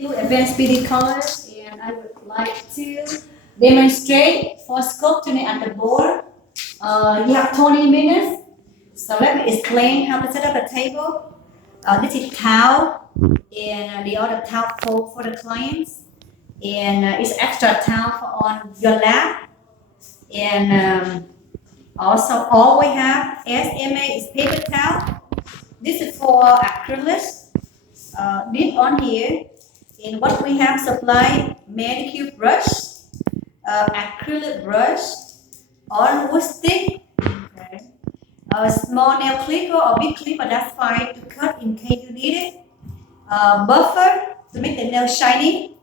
Advanced beauty college, and I would like to demonstrate for sculpting at the board. You have 20 minutes, so let me explain how to set up a table. This is towel, and the other towel for the clients, and it's extra towel for on your lap, and also all we have SMA is paper towel. This is for acrylics. This on here. And what we have supplied manicure brush, acrylic brush, on wood stick, okay. A small nail clipper or big clipper, that's fine to cut in case you need it. Buffer to make the nail shiny.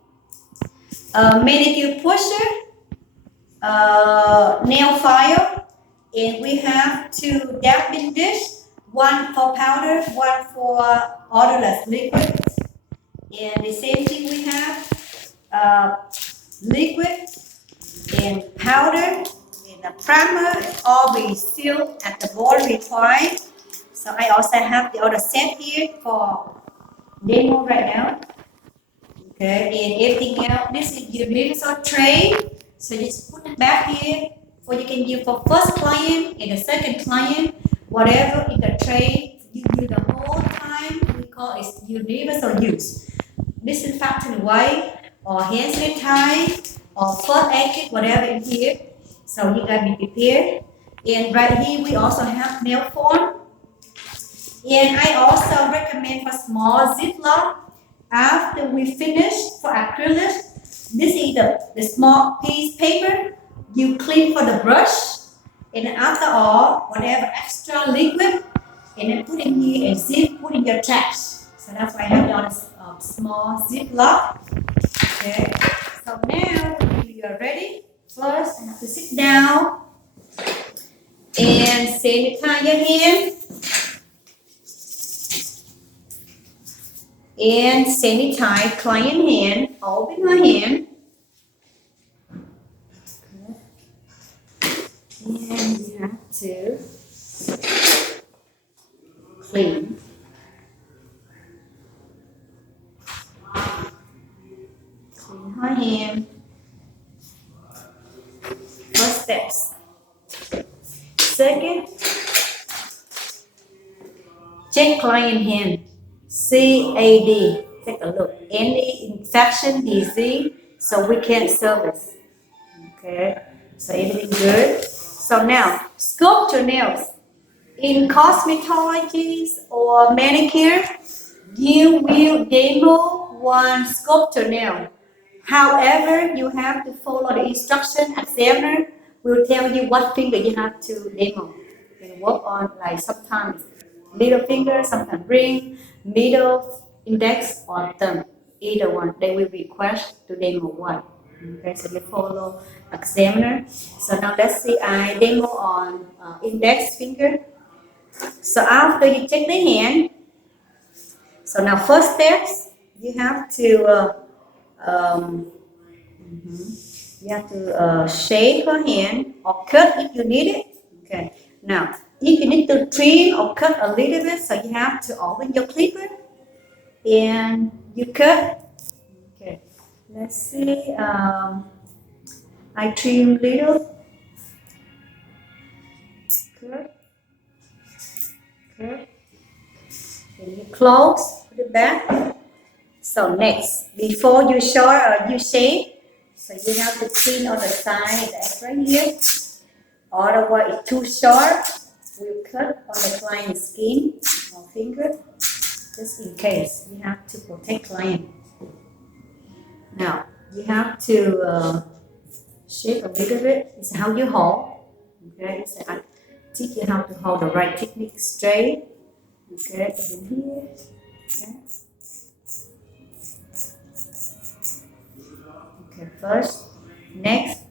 Manicure pusher, nail file, and we have two dabbing dish, one for powder, one for odorless liquid. And the same thing we have liquid and powder and the primer all be sealed at the board required. So I also have the other set here for demo right now. Okay, and everything else, this is your universal tray. So just put it back here for you can use for first client and the second client, whatever in the tray you use the whole time. We call it universal use. Disinfectant wipe or hand sanitizer or first aid kit, whatever in here. So you gotta be prepared. And right here we also have nail form. And I also recommend for small ziplock. After we finish for acrylic, this is the small piece paper you clean for the brush. And after all, whatever extra liquid, and then put in here and zip, put in your trash. So that's why I have it on a small ziplock. Okay. So now you are ready. First, I have to sit down and sanitize your hand. And sanitize client hand, open your hand. And you have to clean. Clean her hand. First steps. Second, check client hand. CAD. Take a look. Any infection, disease, so we can service. Okay. So everything good. So now, sculpt your nails. In cosmetology or manicure, you will demo one sculpture nail. However, you have to follow the instruction. Examiner will tell you what finger you have to demo. You can work on like sometimes little finger, sometimes ring, middle, index, or thumb. Either one, they will request to demo one. Okay, so you follow examiner. So now let's see, I demo on index finger. So after you check the hand, so now first steps, you have to shave her hand or cut if you need it. Okay. Now, if you need to trim or cut a little bit, so you have to open your clipper and you cut. Okay. Let's see. I trim little. Cut. Cut. And you close. Put it back. So next, before you shower or you shave, so you have to clean on the side, that's right here. Otherwise, it's too sharp. We'll cut on the client's skin or finger, just in case. You have to protect client. Now, you have to shape a little bit. It's how you hold. Okay, so I teach you how to hold the right technique straight. Okay, so in here. Okay. Okay, first, next,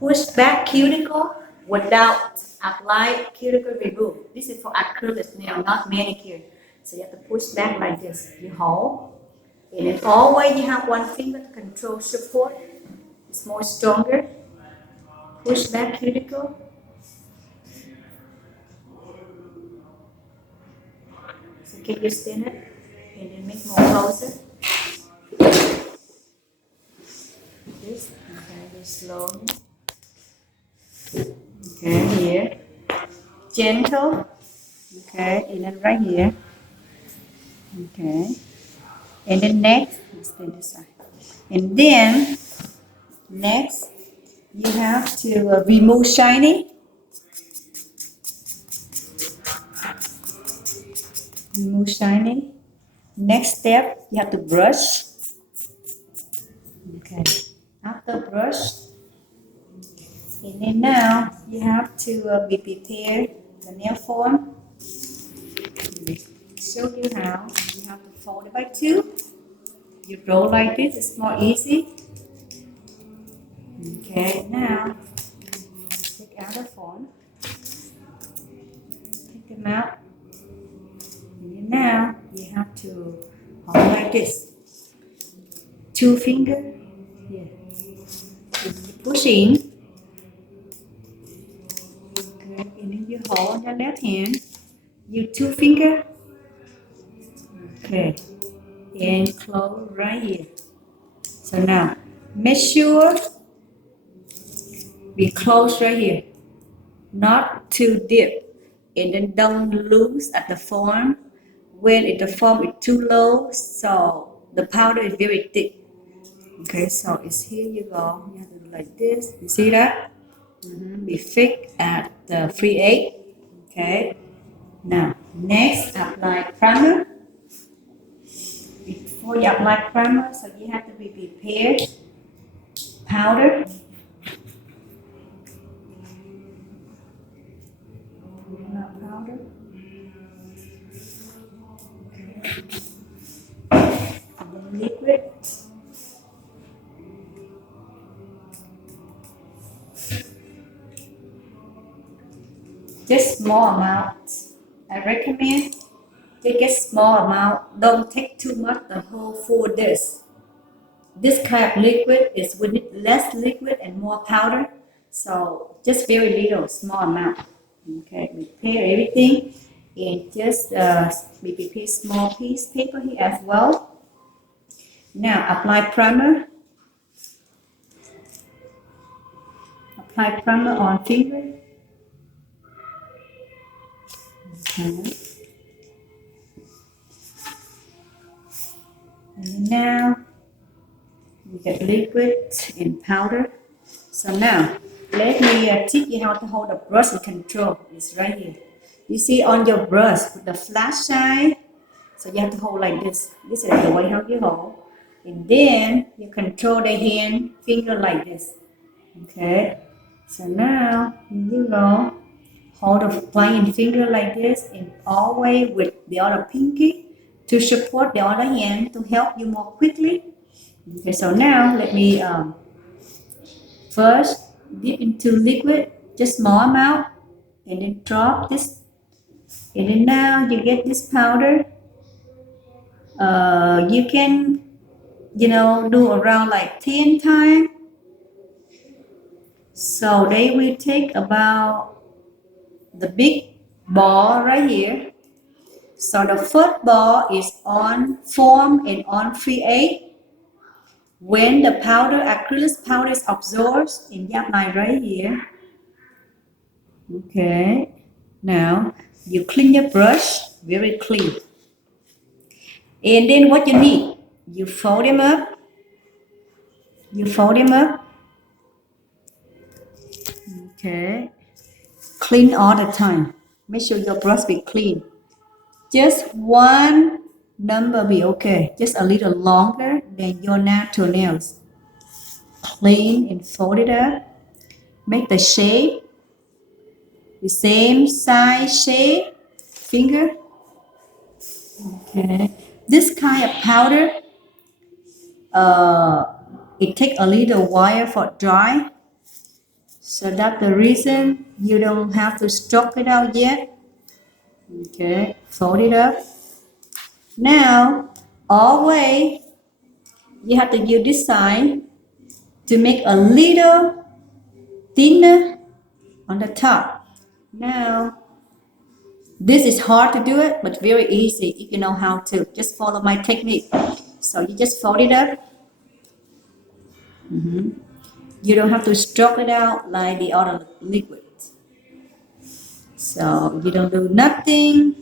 push back cuticle without apply cuticle remove. This is for acrylic nail, not manicure. So you have to push back like this. You hold, and then always you have one finger to control support. It's more stronger. Push back cuticle. So can you stand it? And then make more closer. this. Okay, very slowly. Okay, here. Gentle. Okay, and then right here. Okay. And then next, let's take this side. And then next, you have to remove shiny. Remove shiny. Next step, you have to brush. Okay. After brush, and then now you have to be prepared the nail form. Show you how. You have to fold it by 2. You roll like this. It's more easy. Okay. Now take out the form. Take them out. And then now you have to hold like this. 2 fingers. Yeah. You push in. Okay. And then you hold on your left hand. You 2 fingers. Okay. And close right here. So now make sure we close right here. Not too deep. And then don't loose at the form. When the form is too low, so the powder is very thick. Okay, so it's here you go. You have to do like this. You see that? Be thick at the 3/8. Okay. Now, next, apply primer. Before you apply primer, so you have to be prepared. Powder. Powder. And then liquid. Just small amount. I recommend take a small amount. Don't take too much the whole full dish. This kind of liquid is with less liquid and more powder. So just very little, small amount. Okay, prepare everything and just we prepare small piece paper here as well. Now apply primer. Apply primer on finger. Okay. And now we get liquid and powder. So now let me teach you how to hold the brush in control. It's right here. You see on your brush with the flat side. So you have to hold like this. This is the way how you hold. And then you control the hand finger like this. Okay. So now you go. Hold the flying finger like this and always with the other pinky to support the other hand to help you more quickly. Okay, so now let me first dip into liquid, just small amount, and then drop this. And then now you get this powder. You can, do around like 10 times. So they will take about the big ball right here. So the first ball is on form and on 3/8. When the powder, acrylic powder is absorbed in the line right here. Okay. Now you clean your brush, very clean. And then what you need, you fold them up. You fold them up. Okay. Clean all the time. Make sure your brush be clean. Just one number be okay. Just a little longer than your natural nails. Clean and fold it up. Make the shape. The same size shape. Finger. Okay. This kind of powder, it takes a little while for dry. So that's the reason you don't have to stroke it out yet. Okay, fold it up. Now, always you have to use this side to make a little thinner on the top. Now, this is hard to do it, but very easy if you know how to. Just follow my technique. So you just fold it up. You don't have to stroke it out like the other liquid. So you don't do nothing.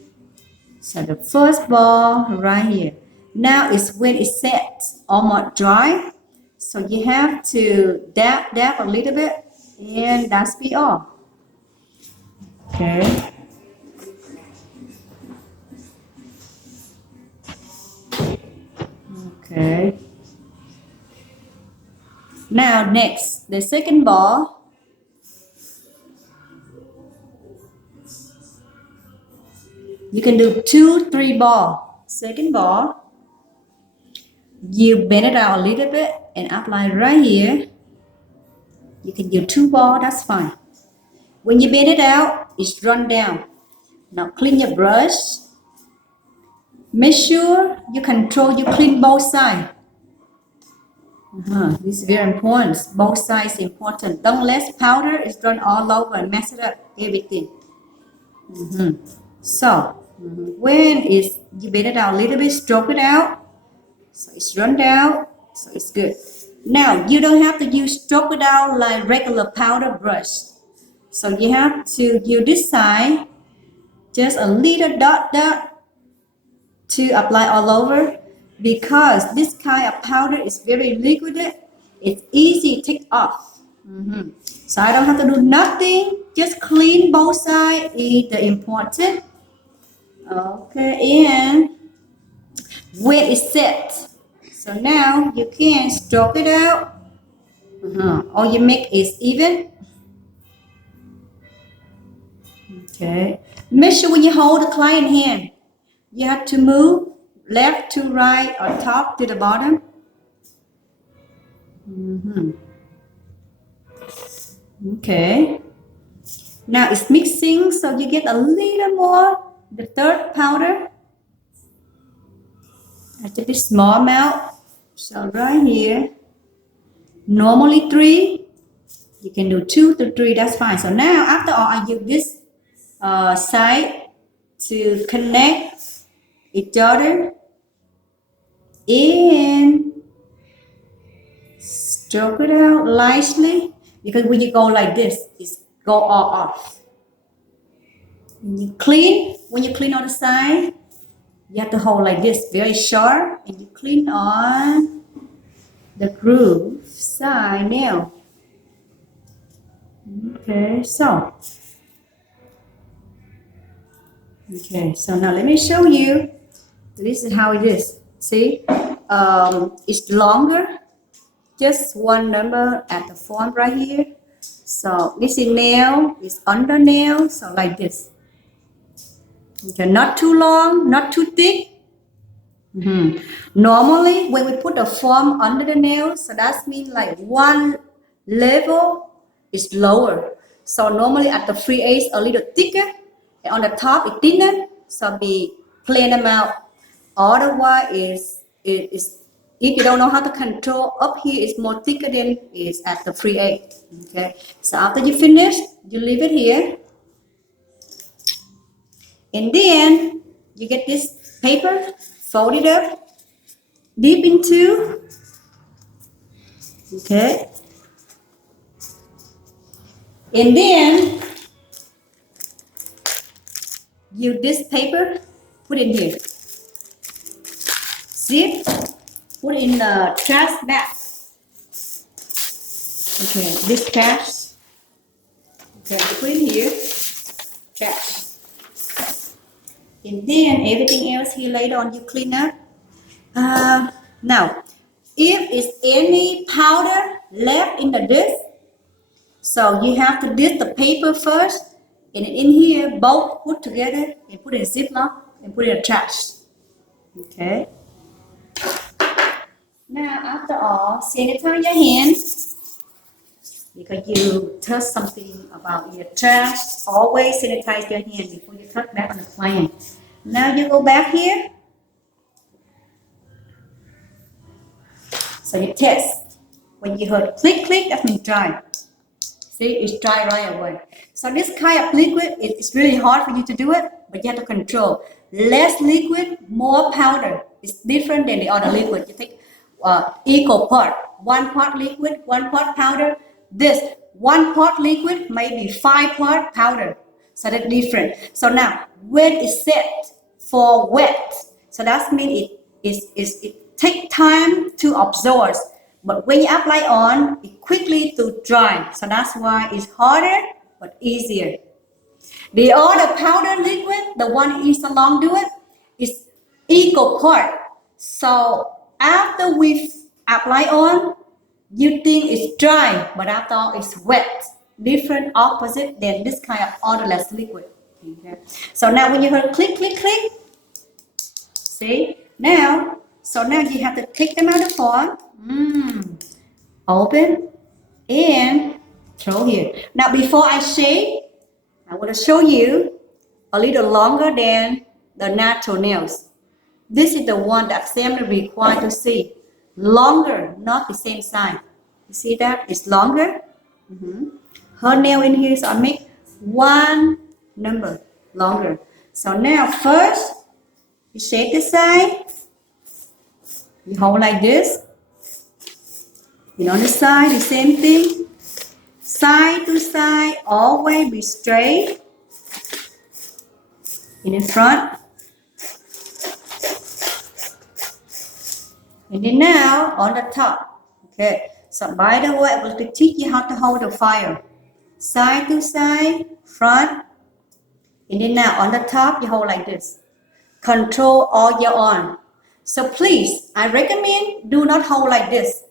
So the first ball right here. Now it's when it's set, almost dry. So you have to dab a little bit, and that's be all. Okay. Okay. Now next, the second ball. You can do 2, 3 ball. Second ball, you bend it out a little bit and apply right here. You can do 2 ball, that's fine. When you bend it out, it's run down. Now clean your brush. Make sure you clean both sides. This is very important. Both sides important. Don't let powder is run all over and mess it up everything. So when you bend it out a little bit, stroke it out. So it's run down. So it's good. Now you don't have to stroke it out like regular powder brush. So you have to use this side, just a little dot to apply all over, because this kind of powder is very liquid. It's easy to take off. So I don't have to do nothing, just clean both sides is the important. Okay, and when it's set, so now you can stroke it out. All you make is even. Okay, make sure when you hold the client hand, you have to move left to right or top to the bottom. Okay. Now it's mixing, so you get a little more. The third powder. Just a small amount. So right here, normally 3. You can do 2 to 3. That's fine. So now after all, I use this side to connect each other and stroke it out lightly, because when you go like this, it's go all off. When you clean on the side, you have to hold like this, very sharp, and you clean on the groove side now. Okay, so now let me show you. This is how it is. See, it's longer. Just one number at the form right here. So this is nail, it's under nail, so like this. Okay, not too long, not too thick. Normally, when we put a form under the nail, so that means like one level is lower. So normally at the free edge a little thicker, and on the top it's thinner. So be plain them out. Otherwise, if you don't know how to control, up here is more thicker than is at the free edge. Okay. So after you finish, you leave it here. And then you get this paper, fold it up, dip into, okay. And then use this paper, put it in here. Zip, put it in the trash bag. Okay, this trash. Okay, put it in here. Trash. And then everything else here later on you clean up. Now, if it's any powder left in the dish, so you have to dish the paper first, and in here both put together and put in a Ziploc and put in a trash. Okay. Now after all, sanitize your hands, because you touch something about your trash. Always sanitize your hand before you touch back on the client. Now you go back here. So you test. When you heard click, click, that means dry. See, it's dry right away. So this kind of liquid, it's really hard for you to do it, but you have to control. Less liquid, more powder. It's different than the other liquid. You take equal part. 1 part liquid, 1 part powder. This 1 part liquid may be 5 part powder. So that's different. So now when it's set for wet, so that means it takes time to absorb. But when you apply on, it quickly to dry. So that's why it's harder but easier. The other powder liquid, the one is along to it, is equal part. So after we apply on, you think it's dry, but after all it's wet. Different opposite than this kind of odorless liquid. Okay. So now when you hear click, click, click, see? So now you have to take them out of the form. Open and throw here. Now before I shade, I want to show you a little longer than the natural nails. This is the one that examiner required to see. Longer, not the same size. You see that? It's longer. Her nail in here, so I make 1 number longer. So now first, you shade the side. You hold like this. And on the side, the same thing. Side to side, always be straight. In the front. And then now on the top. Okay. So by the way, I will teach you how to hold the fire. Side to side, front. And then now on the top, you hold like this. Control all your arm. So please, I recommend do not hold like this.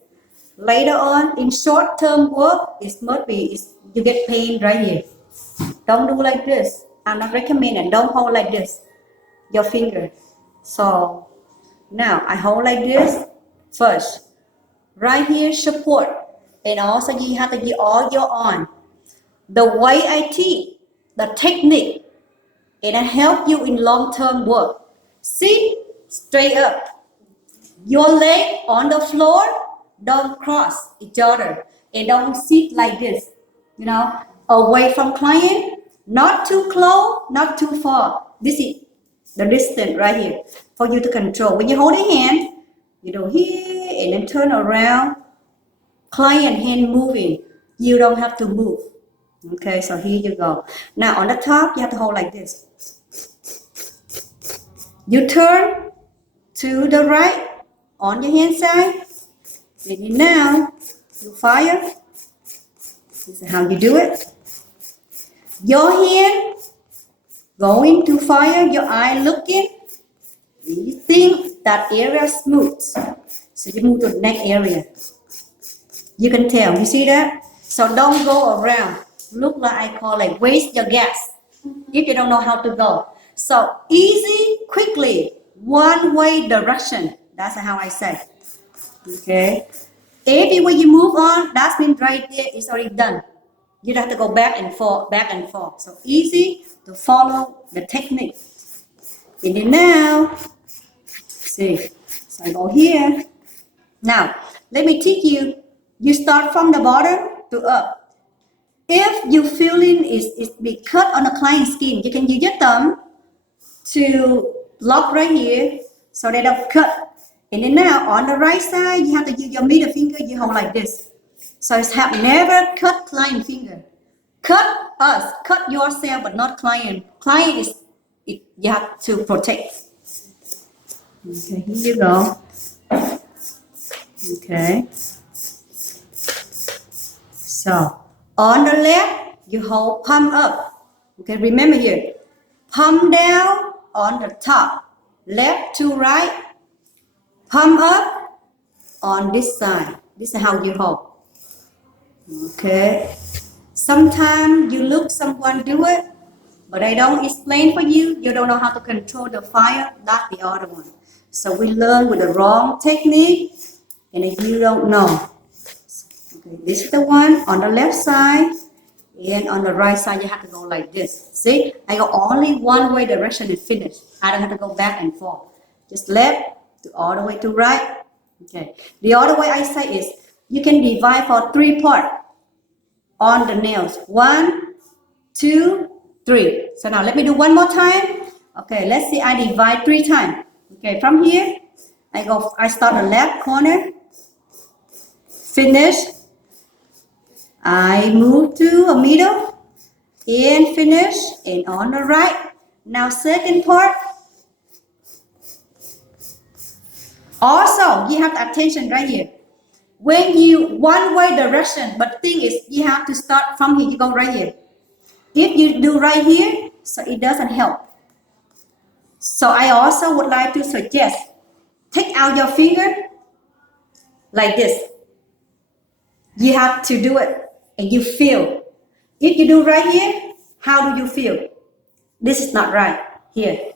Later on, in short-term work, you get pain right here. Don't do like this. I'm not recommending. Don't hold like this. Your finger. So now I hold like this first. Right here, support. And also you have to use all your arm. The way I teach, the technique, and I help you in long-term work. See, straight up. Your leg on the floor, don't cross each other. And don't sit like this, away from client, not too close, not too far. This is the distance right here for you to control. When you hold a hand, you do here and then turn around. Client hand moving, you don't have to move. Okay, so here you go. Now on the top, you have to hold like this. You turn to the right on your hand side. And now you fire. This is how you do it. Your hand going to fire, your eye looking. You think that area smooth. So you move to the next area. You can tell, you see that? So don't go around. Look like waste your gas if you don't know how to go. So easy, quickly, one way direction. That's how I say. Okay. Everywhere you move on, that means right there it's already done. You don't have to go back and forth. So easy to follow the technique. And then now, see, so I go here. Now, let me teach you. You start from the bottom to up. If you feeling is be cut on the client's skin, you can use your thumb to lock right here so they don't cut. And then now on the right side, you have to use your middle finger, you hold like this. So it's never cut client finger. Cut us, cut yourself, but not client. Client you have to protect. Okay, here you go. Okay. So on the left, you hold palm up. Okay, remember here. Palm down on the top. Left to right. Palm up on this side. This is how you hold. Okay. Sometimes you look someone do it, but I don't explain for you. You don't know how to control the fire. That's the other one. So we learn with the wrong technique, and if you don't know. Okay, this is the one on the left side, and on the right side you have to go like this. See, I go only one way direction and finish. I don't have to go back and forth. Just left to all the way to right. Okay. The other way I say is you can divide for 3 parts on the nails. 1, 2, 3. So now let me do one more time. Okay, let's see. I divide 3 times. Okay, from here I start the left corner. finish. I move to a middle and finish and on the right. Now second part. Also, you have attention right here. When you one way direction, but thing is you have to start from here, you go right here. If you do right here, so it doesn't help. So I also would like to suggest, take out your finger like this. You have to do it and you feel. If you do right here, how do you feel? This is not right here.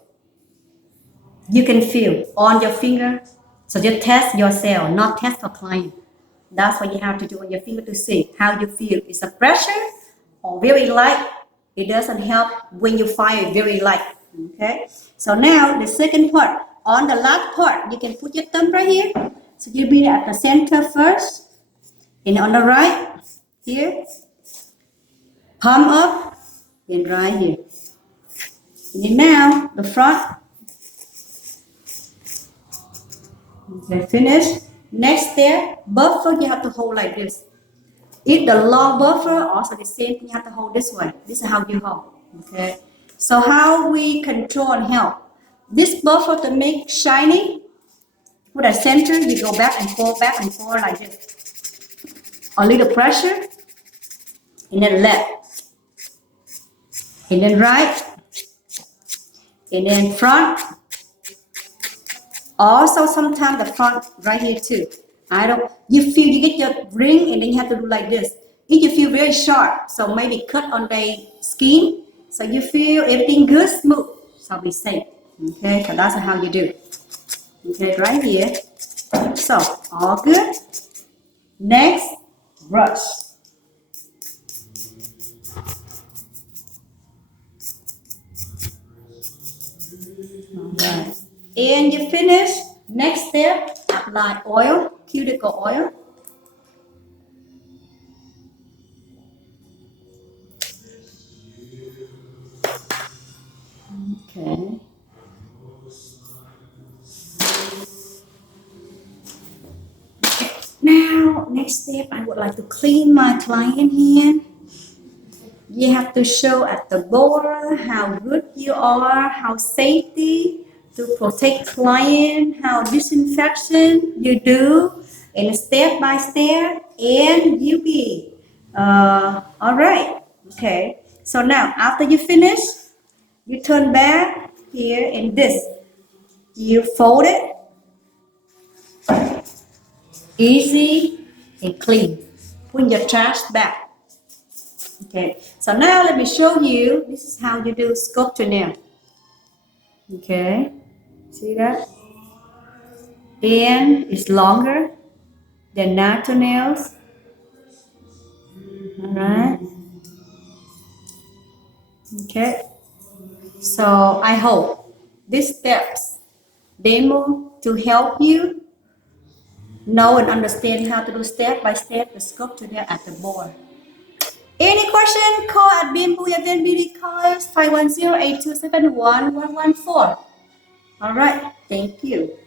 You can feel on your finger. So just test yourself, not test for client. That's what you have to do on your finger to see how you feel. Is it pressure or very light? It doesn't help when you fire it very light. Okay. So now the second part. On the last part, you can put your thumb right here. So you be at the center first. And on the right, here. Palm up and right here. And now the front. Okay, finish. Next step, buffer you have to hold like this. If the long buffer, also the same thing, you have to hold this way. This is how you hold. Okay. So how we control and help. This buffer to make shiny, put at center, you go back and forth like this. A little pressure, and then left, and then right, and then front. Also, sometimes the front right here too. You feel you get your ring and then you have to do like this. If you feel very sharp, so maybe cut on the skin, so you feel everything good, smooth, so be safe. Okay, so that's how you do. Okay, right here. So, all good. Next, brush. Alright. And you finish. Next step, apply oil, cuticle oil. Okay. Now, next step, I would like to clean my client hand. You have to show at the board how good you are, how safety to protect client, how disinfection you do, and step by step, and you be all right. Okay. So now, after you finish, you turn back here in this. You fold it. Easy and clean. Put your trash back. Okay, so now let me show you. This is how you do sculpture nail. Okay, see that? And it's longer than natural nails. Alright. Okay, so I hope these steps demo to help you know and understand how to do step by step the sculpture nail at the board. Any question? Call at Booyah Beauty Colors 510-827-1114. All right. Thank you.